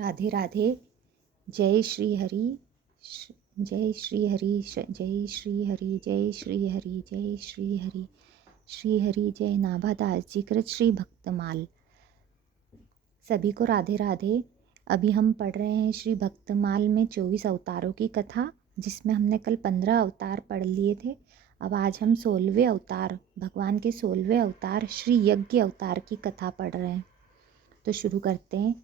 राधे राधे। जय श्री हरि। जय श्री हरि। जय श्री हरि। जय श्री हरि। जय श्री हरि। श्री हरि जय नाभादास जी कृत श्री भक्तमाल। सभी को राधे राधे। अभी हम पढ़ रहे हैं श्री भक्तमाल में 24 अवतारों की कथा, जिसमें हमने कल 15 अवतार पढ़ लिए थे। अब आज हम 16वें अवतार, भगवान के 16वें अवतार श्री यज्ञ अवतार की कथा पढ़ रहे हैं। तो शुरू करते हैं।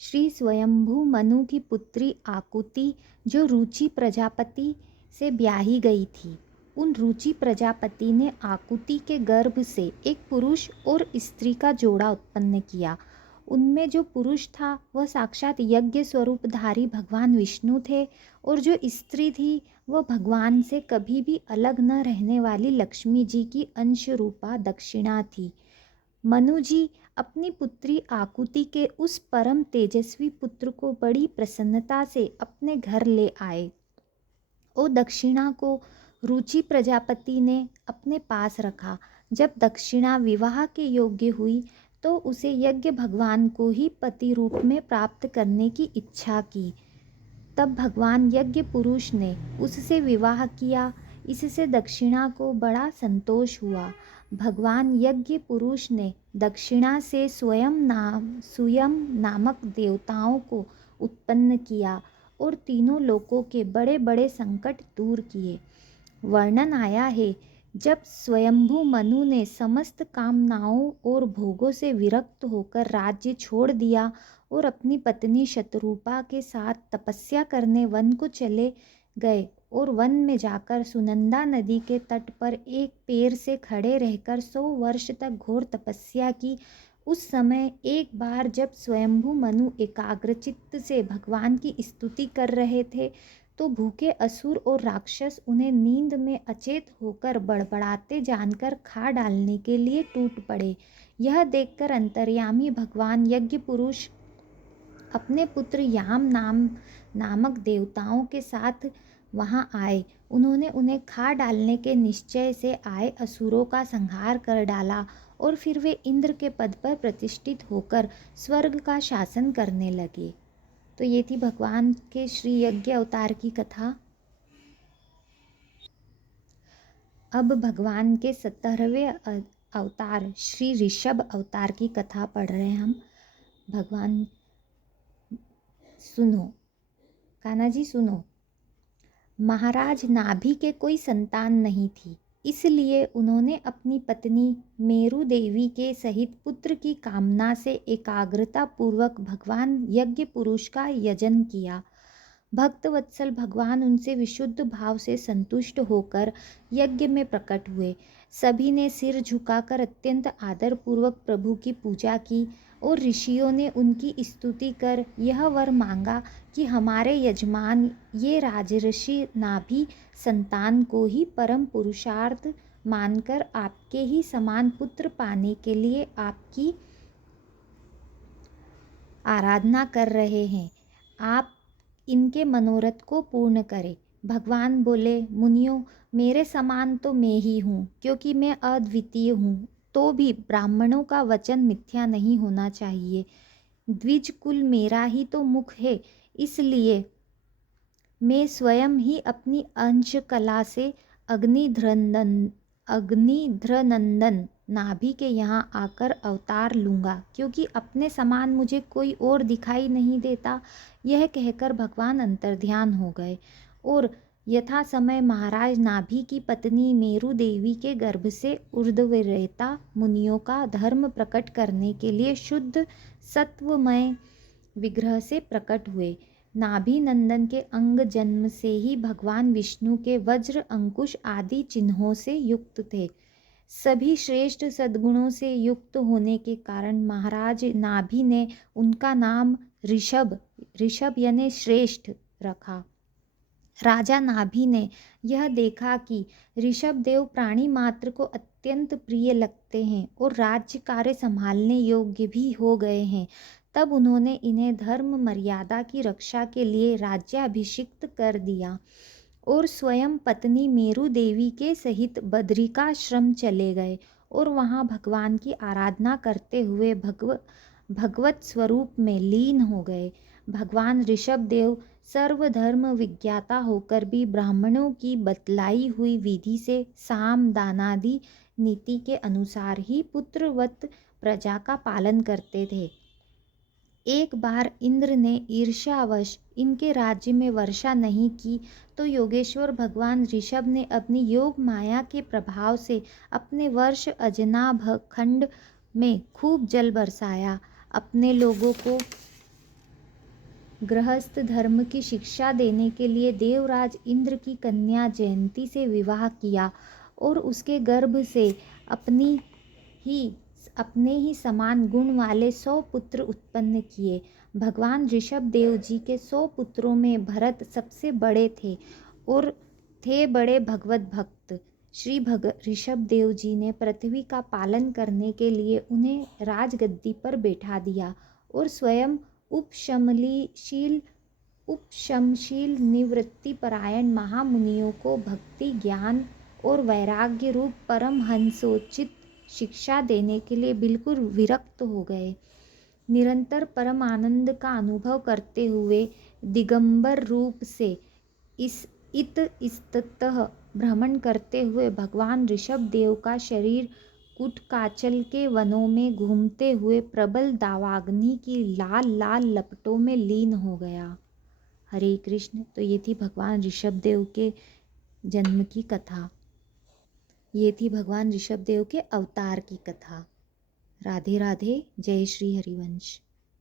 श्री स्वयंभू मनु की पुत्री आकुति, जो रुचि प्रजापति से ब्याही गई थी, उन रुचि प्रजापति ने आकुति के गर्भ से एक पुरुष और स्त्री का जोड़ा उत्पन्न किया। उनमें जो पुरुष था वह साक्षात यज्ञ स्वरूपधारी भगवान विष्णु थे, और जो स्त्री थी वह भगवान से कभी भी अलग न रहने वाली लक्ष्मी जी की अंश रूपा दक्षिणा थी। मनु जी अपनी पुत्री आकुति के उस परम तेजस्वी पुत्र को बड़ी प्रसन्नता से अपने घर ले आए और दक्षिणा को रुचि प्रजापति ने अपने पास रखा। जब दक्षिणा विवाह के योग्य हुई तो उसे यज्ञ भगवान को ही पति रूप में प्राप्त करने की इच्छा की। तब भगवान यज्ञ पुरुष ने उससे विवाह किया। इससे दक्षिणा को बड़ा संतोष हुआ। भगवान यज्ञ पुरुष ने दक्षिणा से स्वयं नामक देवताओं को उत्पन्न किया और तीनों लोकों के बड़े बड़े संकट दूर किए। वर्णन आया है, जब स्वयंभू मनु ने समस्त कामनाओं और भोगों से विरक्त होकर राज्य छोड़ दिया और अपनी पत्नी शतरूपा के साथ तपस्या करने वन को चले गए और वन में जाकर सुनंदा नदी के तट पर एक पेड़ से खड़े रहकर 100 वर्ष तक घोर तपस्या की। उस समय एक बार जब स्वयंभू मनु एकाग्रचित्त से भगवान की स्तुति कर रहे थे, तो भूखे असुर और राक्षस उन्हें नींद में अचेत होकर बड़बड़ाते जानकर खा डालने के लिए टूट पड़े। यह देखकर अंतर्यामी भगवान यज्ञ पुरुष अपने पुत्र याम नामक देवताओं के साथ वहां आए। उन्होंने उन्हें खा डालने के निश्चय से आए असुरों का संहार कर डाला और फिर वे इंद्र के पद पर प्रतिष्ठित होकर स्वर्ग का शासन करने लगे। तो ये थी भगवान के श्री यज्ञ अवतार की कथा। अब भगवान के 17वें अवतार श्री ऋषभ अवतार की कथा पढ़ रहे हैं हम। भगवान सुनो, कान्हा जी सुनो। महाराज नाभि के कोई संतान नहीं थी, इसलिए उन्होंने अपनी पत्नी मेरु देवी के सहित पुत्र की कामना से एकाग्रता पूर्वक भगवान यज्ञ पुरुष का यजन किया। भक्त वत्सल भगवान उनसे विशुद्ध भाव से संतुष्ट होकर यज्ञ में प्रकट हुए। सभी ने सिर झुकाकर अत्यंत आदर पूर्वक प्रभु की पूजा की और ऋषियों ने उनकी स्तुति कर यह वर मांगा कि हमारे यजमान ये राजऋषि नाभि संतान को ही परम पुरुषार्थ मानकर आपके ही समान पुत्र पाने के लिए आपकी आराधना कर रहे हैं। आप इनके मनोरथ को पूर्ण करें। भगवान बोले, मुनियों, मेरे समान तो मैं ही हूँ, क्योंकि मैं अद्वितीय हूँ। तो भी ब्राह्मणों का वचन मिथ्या नहीं होना चाहिए। द्विज कुल मेरा ही तो मुख है, इसलिए मैं स्वयं ही अपनी अंश कला से अग्निध्रनंदन नाभि के यहाँ आकर अवतार लूँगा, क्योंकि अपने समान मुझे कोई और दिखाई नहीं देता। यह कहकर भगवान अंतर्ध्यान हो गए और यथा समय महाराज नाभि की पत्नी मेरु देवी के गर्भ से ऊर्ध्वरेता मुनियों का धर्म प्रकट करने के लिए शुद्ध सत्वमय विग्रह से प्रकट हुए। नाभि नंदन के अंग जन्म से ही भगवान विष्णु के वज्र, अंकुश आदि चिन्हों से युक्त थे। सभी श्रेष्ठ सद्गुणों से युक्त होने के कारण महाराज नाभि ने उनका नाम ऋषभ यानी श्रेष्ठ रखा। राजा नाभि ने यह देखा कि ऋषभ देव प्राणी मात्र को अत्यंत प्रिय लगते हैं और राज्य कार्य संभालने योग्य भी हो गए हैं। तब उन्होंने इन्हें धर्म मर्यादा की रक्षा के लिए राज्याभिषिक्त कर दिया और स्वयं पत्नी मेरु देवी के सहित बद्रिकाश्रम चले गए और वहाँ भगवान की आराधना करते हुए भगवत स्वरूप में लीन हो गए। भगवान ऋषभदेव सर्वधर्म विज्ञाता होकर भी ब्राह्मणों की बतलाई हुई विधि से साम दानादि नीति के अनुसार ही पुत्रवत प्रजा का पालन करते थे। एक बार इंद्र ने ईर्ष्यावश इनके राज्य में वर्षा नहीं की तो योगेश्वर भगवान ऋषभ ने अपनी योग माया के प्रभाव से अपने वर्ष अजनाभ खंड में खूब जल बरसाया। अपने लोगों को गृहस्थ धर्म की शिक्षा देने के लिए देवराज इंद्र की कन्या जयंती से विवाह किया और उसके गर्भ से अपने ही समान गुण वाले 100 पुत्र उत्पन्न किए। भगवान ऋषभ देव जी के 100 पुत्रों में भरत सबसे बड़े थे और थे बड़े भगवत भक्त। श्री ऋषभ देव जी ने पृथ्वी का पालन करने के लिए उन्हें राजगद्दी पर बैठा दिया और स्वयं उपशमशील निवृत्ति परायण महामुनियों को भक्ति ज्ञान और वैराग्य रूप परमहंसोचित शिक्षा देने के लिए बिल्कुल विरक्त हो गए। निरंतर परम आनंद का अनुभव करते हुए दिगंबर रूप से इतस्ततः भ्रमण करते हुए भगवान ऋषभ देव का शरीर कुटकाचल के वनों में घूमते हुए प्रबल दावाग्नि की लाल लाल लपटों में लीन हो गया। हरे कृष्ण। तो ये थी भगवान ऋषभ देव के जन्म की कथा, ये थी भगवान ऋषभ देव के अवतार की कथा। राधे राधे। जय श्री हरिवंश।